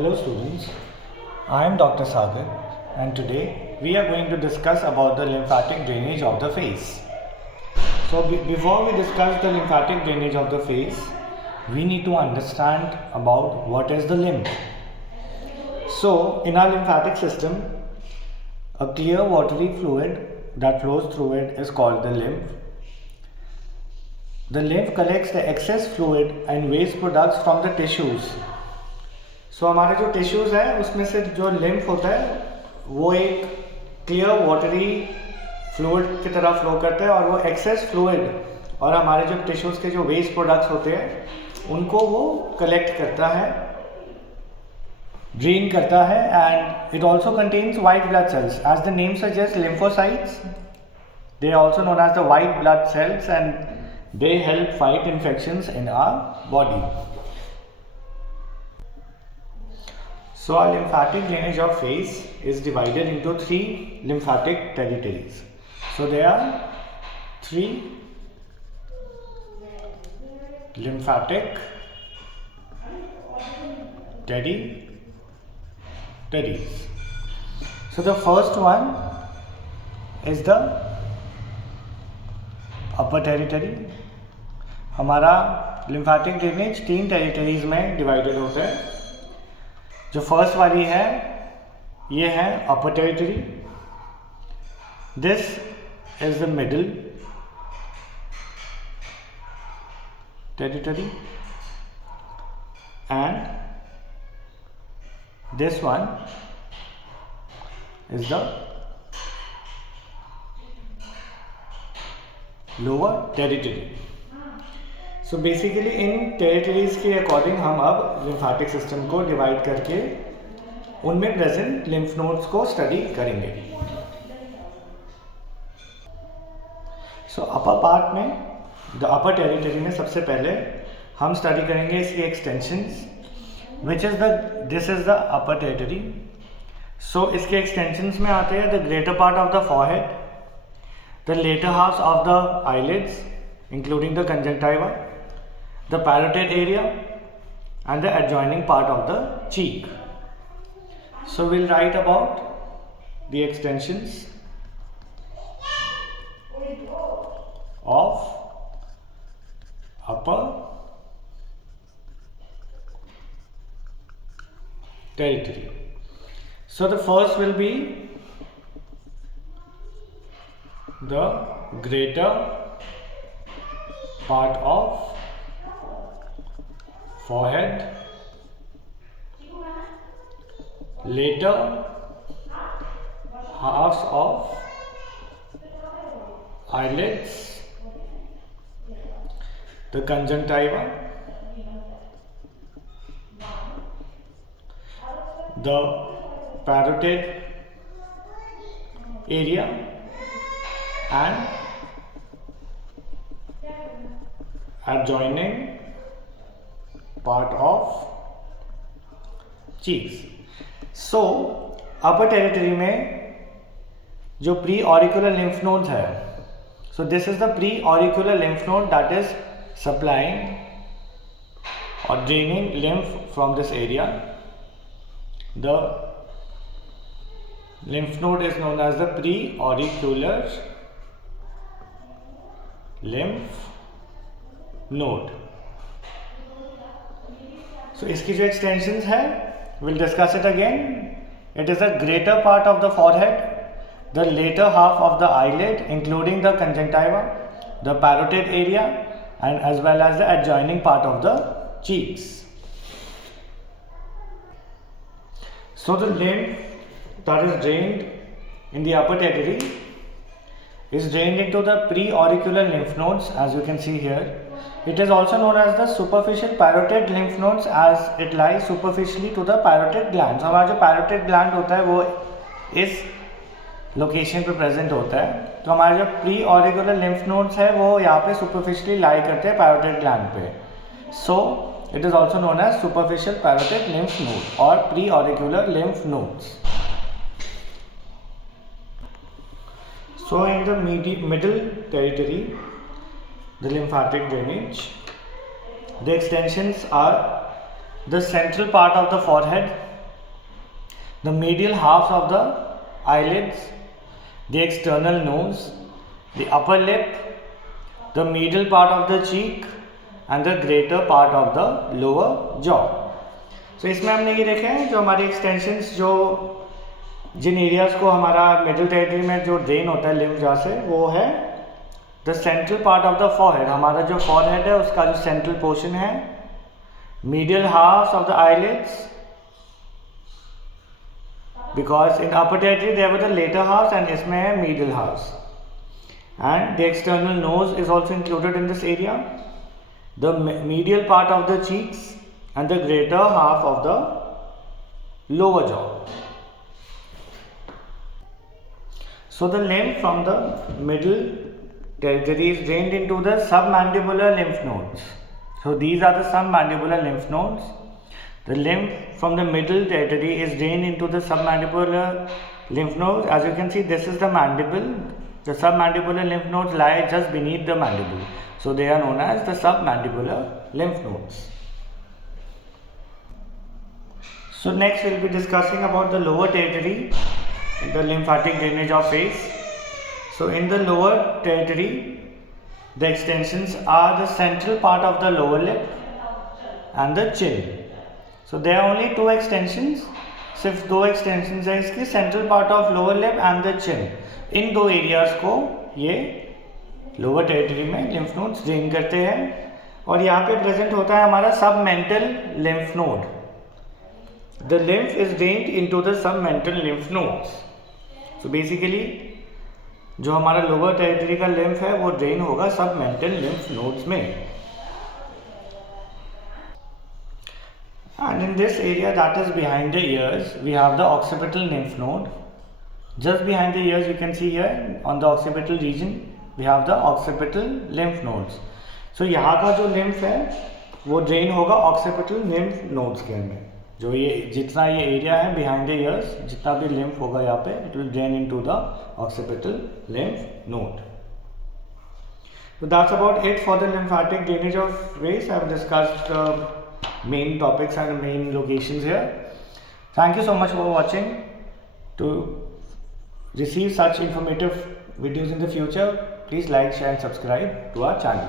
Hello students, I am Dr. Sagar and today we are going to discuss about the lymphatic drainage of the face. So before we discuss the lymphatic drainage of the face, we need to understand about what is the lymph. So in our lymphatic system, a clear watery fluid that flows through it is called the lymph. The lymph collects the excess fluid and waste products from the tissues. सो हमारे जो tissues हैं उसमें से जो lymph होता है वो एक क्लियर वाटरी फ्लूइड की तरह फ्लो करता है और वो एक्सेस फ्लूइड और हमारे जो टिश्यूज़ के जो वेस्ट प्रोडक्ट्स होते हैं उनको वो कलेक्ट करता है, ड्रेन करता है. And it also contains white blood cells. As the name suggest, lymphocytes, they are also known as the white blood cells and they help fight infections in our body. So our lymphatic drainage of face is divided into 3 lymphatic territories. So there are 3 lymphatic territories. So the first one is the upper territory. हमारा lymphatic drainage 3 territories में divided होता है. जो first वाली है ये है upper territory. This is the middle territory and this one is the lower territory. So basically in territories के अकॉर्डिंग हम अब लिम्फेटिक सिस्टम को डिवाइड करके उनमें प्रेजेंट लिम्फ नोड्स को स्टडी करेंगे. सो अपर पार्ट में, द अपर टेरिटरी में सबसे पहले हम स्टडी करेंगे इसकी extensions, this is the upper territory. So इसके एक्सटेंशंस में आते हैं the greater part of the forehead, the latter half of the eyelids including the conjunctiva, the parotid area and the adjoining part of the cheek. So we'll write about the extensions of upper territory. So the first will be the greater part of forehead, later halves of eyelids, the conjunctiva, the parotid area and adjoining part of cheeks. So upper territory में जो pre-auricular lymph nodes है, so this is the pre-auricular lymph node that is supplying or draining lymph from this area. The lymph node is known as the pre-auricular lymph node. So इसकी जो extensions है, we'll discuss it again. It is the greater part of the forehead, the later half of the eyelid including the conjunctiva, the parotid area and as well as the adjoining part of the cheeks. So the lymph that is drained in the upper territory is drained into the pre-auricular lymph nodes, as you can see here. It is also known as the superficial parotid lymph nodes as it lies superficially to the parotid glands. हमारा जो parotid gland होता है वो इस location पे present होता है. तो हमारे जो pre-auricular lymph nodes है वो यहाँ पे superficially lie करते हैं parotid gland पे. So it is also known as superficial parotid lymph node or pre-auricular lymph nodes. So in the middle territory, the lymphatic drainage, the extensions are the central part of the forehead the medial halves of the eyelids, the external nose, the upper lip, the middle part of the cheek and the greater part of the lower jaw. So इसमें हमने ये देखा है जो हमारी extensions जो जिन areas को हमारा मिडिल टेरिटरी में जो ड्रेन होता है लिम्फ जहाँ से, वो है the central part of the forehead. हमारा जो फॉरहेड है उसका जो सेंट्रल पोर्शन है, medial half of the eyelids, because in upper territory there were the latter half and इसमें है middle half. And the external nose is also included in this area, the medial part of the cheeks and the greater half of the lower jaw. So the lymph from the middle territory is drained into the submandibular lymph nodes. So these are the submandibular lymph nodes. The lymph from the middle territory is drained into the submandibular lymph nodes. As you can see, this is the mandible. The submandibular lymph nodes lie just beneath the mandible, so they are known as the submandibular lymph nodes. So next we will be discussing about the lower territory, the lymphatic drainage of face. So in the lower territory, the extensions are the central part of the lower lip and the chin. So there are only two extensions, सिर्फ दो extension है इसकी, central part of lower lip and the chin. इन दो areas को ये lower territory में lymph nodes drain करते हैं. और यहाँ पे प्रेजेंट होता है हमारा submental lymph node. The lymph is drained into the submental lymph nodes. So basically जो हमारा लोअर टेरिटरी का लिम्फ है वो ड्रेन होगा सबमेंटल लिम्फ नोड्स में. And in this area that is behind the ears, we have the occipital lymph node. Just behind the ears you can see here on the occipital region we have the occipital lymph nodes. So यहाँ का जो lymph है वो drain होगा occipital lymph nodes के अंदर. जो ये जितना ये area है behind the ears, जितना भी lymph होगा यहाँ पे, it will drain into the occipital lymph node. So that's about it for the lymphatic drainage of face. I have discussed main topics and main locations here. Thank you so much for watching. To receive such informative videos in the future, please like, share and subscribe to our channel.